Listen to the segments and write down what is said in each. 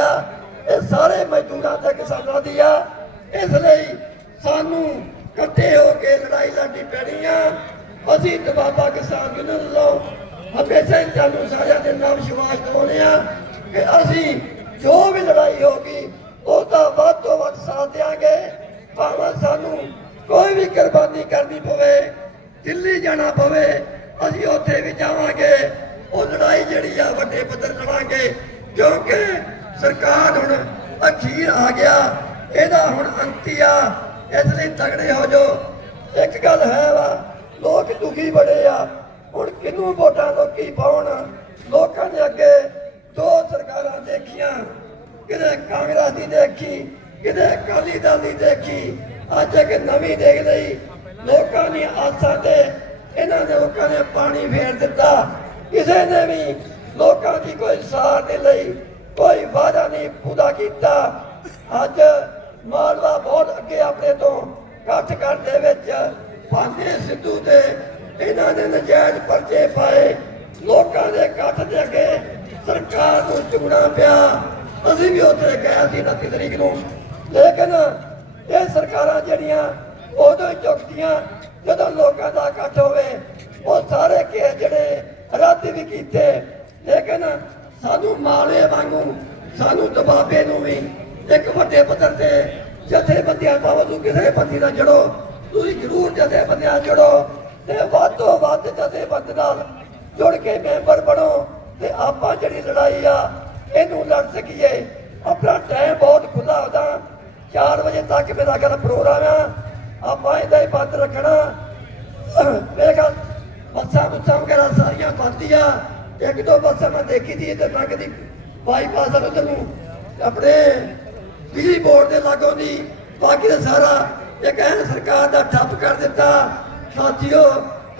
ਆ। ਇਹ ਸਾਰੇ ਮਜ਼ਦੂਰਾਂ ਤੇ ਕਿਸਾਨਾਂ ਦੀ ਆ। ਇਸ ਲਈ ਸਾਨੂੰ ਇਕੱਠੇ ਹੋ ਕੇ ਲੜਾਈ ਲੜਨੀ ਪੈਣੀ ਆ। ਅਸੀਂ ਦਬਾਬਾ ਕਿਸਾਨ ਯੂਨੀਅਨ ਵੱਲੋਂ ਹਮੇਸ਼ਾ ਤੁਹਾਨੂੰ ਸਾਰਿਆਂ ਦੇ ਨਾਲ ਵਿਸ਼ਵਾਸ ਦਿਵਾਉਂਦੇ ਆ ਕਿ ਅਸੀਂ ਜੋ ਵੀ ਲੜਾਈ ਹੋਗੀ ਉਹਦਾ ਵੱਧ ਤੋਂ ਵੱਧ ਸਾਥ ਦਿਆਂਗੇ। ਭਾਵੇਂ ਸਾਨੂੰ ਕੋਈ ਵੀ ਕੁਰਬਾਨੀ ਕਰਨੀ ਪਵੇ, ਦਿੱਲੀ ਜਾਣਾ ਪਵੇ, ਅਸੀਂ ਉੱਥੇ ਵੀ ਜਾਵਾਂਗੇ। ਉਹ ਲੜਾਈ ਜਿਹੜੀ ਆ ਵੱਡੇ ਪੱਧਰ ਲੜਾਂਗੇ, ਕਿਉਂਕਿ ਸਰਕਾਰ ਹੁਣ ਅਖੀਰ ਆ ਗਿਆ, ਇਹਦਾ ਹੁਣ ਅੰਤੀ ਆ। ਇਸ ਲਈ ਤਗੜੇ ਹੋ ਜੋ ਇੱਕ ਗੱਲ ਹੈ ਵਾ, ਲੋਕ ਦੁਖੀ ਬੜੇ ਆ। ਹੁਣ ਕਿਹਨੂੰ ਵੋਟਾਂ ਲੋਕੀ ਪਾਉਣ? ਲੋਕਾਂ ਨੇ ਅੱਗੇ ਦੋ ਸਰਕਾਰਾਂ ਦੇਖੀਆਂ। ਕਿਤੇ ਕਾਂਗਰਸ ਦੀ ਦੇਖੀ ਕਿਤੇ ਅਕਾਲੀ ਦਲ ਦੀ ਦੇਖੀ। ਅੱਜ ਇੱਕ ਨਵੀਂ ਦੇਖ ਲਈ। ਲੋਕਾਂ ਦੀ ਆਸਾਂ ਤੇ ਇਹਨਾਂ ਦੇ ਲੋਕਾਂ ਨੇ ਪਾਣੀ ਫੇਰ ਦਿੱਤਾ। ਕਿਸੇ ਨੇ ਵੀ ਲੋਕਾਂ ਦੀ ਕੋਈ ਸਾਰ ਨਹੀਂ ਲਈ। ਕੋਈ ਵਾਅਦਾ ਨਹੀਂ ਪੂਰਾ ਕੀਤਾ। ਅੱਜ ਮਾਲਵਾ ਬਹੁਤ ਅੱਗੇ ਆਪਣੇ ਤੋਂ ਇਕੱਠ ਕਰਨ ਦੇ ਵਿੱਚ ਭਾਂਦੇ ਸਿੱਧੂ ਤੇ ਇਹਨਾਂ ਨੇ ਨਜਾਇਜ਼ ਪਰਚੇ ਪਾਏ। ਲੋਕਾਂ ਦੇ ਇਕੱਠ ਦੇ ਅੱਗੇ ਸਰਕਾਰ ਨੂੰ ਚੁਗਣਾ ਪਿਆ। ਅਸੀਂ ਵੀ ਉੱਥੇ ਗਏ ਸੀ 29 ਤਰੀਕ ਨੂੰ। ਲੇਕਿਨ ਇਹ ਸਰਕਾਰਾਂ ਜਿਹੜੀਆਂ, ਉਦੋਂ ਹੀ ਚੁੱਕਦੀਆਂ ਜਦੋਂ ਲੋਕਾਂ ਦਾ ਇਕੱਠ ਹੋਵੇ, ਉਹ ਸਾਰੇ ਕੇਸ ਜਿਹੜੇ ਰੱਦ ਵੀ ਕੀਤੇ। ਸਾਨੂੰ ਮਾਲੇ ਵਾਂਗੂ, ਸਾਨੂੰ ਦਬਾਬੇ ਨੂੰ ਵੀ ਇੱਕ ਵੱਡੇ ਪੱਧਰ ਤੇ ਜਥੇਬੰਦੀਆਂ ਪਾਵੋ ਕਿਸੇ ਬੰਦੀ ਦਾ ਜੜੋ, ਤੁਸੀਂ ਜ਼ਰੂਰ ਜਥੇਬੰਦੀਆਂ ਜੜੋ ਤੇ ਵੱਧ ਤੋਂ ਵੱਧ ਜਥੇਬੰਦ ਨਾਲ ਜੁੜ ਕੇ ਮੈਂਬਰ ਬਣੋ ਤੇ ਆਪਾਂ ਜਿਹੜੀ ਲੜਾਈ ਆ, ਇਹਨੂੰ ਲੜ ਸਕੀਏ। ਆਪਣਾ ਟਾਈਮ ਬਹੁਤ ਖੁੱਲਾ ਹੁੰਦਾ। 4 ਵਜੇ ਤੱਕ ਮੇਰਾ ਗੱਲ ਪ੍ਰੋਗਰਾਮ ਆ। ਆਪਾਂ ਇਹਦਾ ਹੀ ਬੰਦ ਰੱਖਣਾ। ਮੇਰਾ ਬੱਸਾਂ ਬੁੱਸਾਂ ਵਗੈਰਾ ਸਾਰੀਆਂ ਬੰਦੀਆਂ ਇੱਕ ਦੋ ਬੱਸਾਂ ਮੈਂ ਦੇਖੀ ਸੀ ਤੇ ਮੈਂ ਕਦੀ ਬਾਈਪਾਸ ਉਧਰ ਨੂੰ ਆਪਣੇ ਬਿਜਲੀ ਬੋਰਡ ਦੇ ਲਾਗੋਂ ਦੀ, ਬਾਕੀ ਦਾ ਸਾਰਾ ਇਹ ਕਹਿਣ ਸਰਕਾਰ ਦਾ ਠੱਪ ਕਰ ਦਿੱਤਾ। ਸਾਥੀਓ,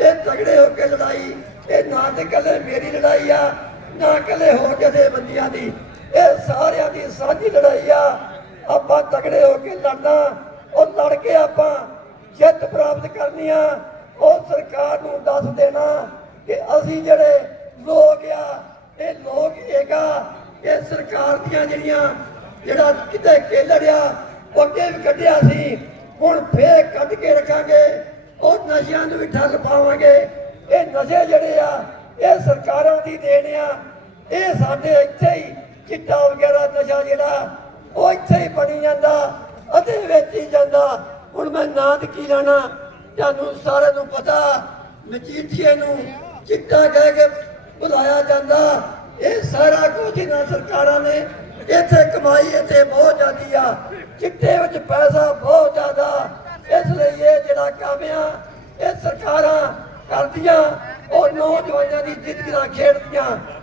ਇਹ ਤਗੜੇ ਹੋ ਕੇ ਲੜਾਈ, ਇਹ ਨਾ ਤੇ ਕੱਲੇ ਮੇਰੀ ਲੜਾਈ ਆ, ਨਾ ਕੱਲੇ ਹੋਰ ਜਥੇਬੰਦੀਆਂ ਦੀ। ਇਹ ਸਾਰਿਆਂ ਦੀ ਸਾਂਝੀ ਲੜਾਈ ਆ। ਆਪਾਂ ਤਗੜੇ ਹੋ ਕੇ ਲੜਨਾ, ਉਹ ਲੜ ਕੇ ਆਪਾਂ ਜਿੱਤ ਪ੍ਰਾਪਤ ਕਰਨੀ ਆ। ਉਹ ਸਰਕਾਰ ਨੂੰ ਦੱਸ ਦੇਣਾ ਕਿ ਅਸੀਂ ਜਿਹੜੇ ਲੋਕ ਆ, ਇਹ ਲੋਕ ਹੈਗਾ। ਇਹ ਸਰਕਾਰ ਦੀਆਂ ਜਿਹੜੀਆਂ, ਜਿਹੜਾ ਕਿਤੇ ਕੇਲੜਿਆ ਉਹ ਅੱਗੇ ਵੀ ਕੱਢਿਆ ਸੀ। ਹੁਣ ਫੇਰ ਕੱਢ ਕੇ ਰੱਖਾਂਗੇ। ਉਹ ਨਸ਼ਿਆਂ ਨੂੰ ਵੀ ਠੱਲ ਪਾਵਾਂਗੇ। ਇਹ ਨਸ਼ੇ ਜਿਹੜੇ ਆ, ਇਹ ਸਰਕਾਰਾਂ ਦੀ ਦੇਣ ਆ। ਇਹ ਸਾਡੇ ਇੱਥੇ ਹੀ ਚਿੱਟਾ ਵਗੈਰਾ ਨਸ਼ਾ ਜਿਹੜਾ, ਉਹ ਇੱਥੇ ਹੀ ਬਣੀ ਜਾਂਦਾ, ਅਤੇ ਵੇਚੀ ਜਾਂਦਾ। ਹੁਣ ਮੈਂ ਨਾਂ ਤੇ ਕੀ ਲੈਣਾ, ਤੁਹਾਨੂੰ ਸਾਰਿਆਂ ਨੂੰ ਪਤਾ, ਮਜੀਠੀਏ ਨੂੰ ਚਿੱਟਾ ਕਹਿ ਕੇ ਬੁਲਾਇਆ ਜਾਂਦਾ। ਇਹ ਸਾਰਾ ਕੁਝ ਇਹਨਾਂ ਸਰਕਾਰਾਂ ਨੇ। ਇੱਥੇ ਕਮਾਈ ਇੱਥੇ ਬਹੁਤ ਜ਼ਿਆਦੀ ਆ। ਚਿੱਟੇ ਵਿੱਚ ਪੈਸਾ ਬਹੁਤ ਜ਼ਿਆਦਾ। ਇਸ ਲਈ ਇਹ ਜਿਹੜਾ ਕੰਮ ਆ, ਇਹ ਸਰਕਾਰਾਂ ਕਰਦੀਆਂ। ਉਹ ਨੌਜਵਾਨਾਂ ਦੀ ਜ਼ਿੰਦਗੀ ਨਾਲ ਖੇਡਦੀਆਂ।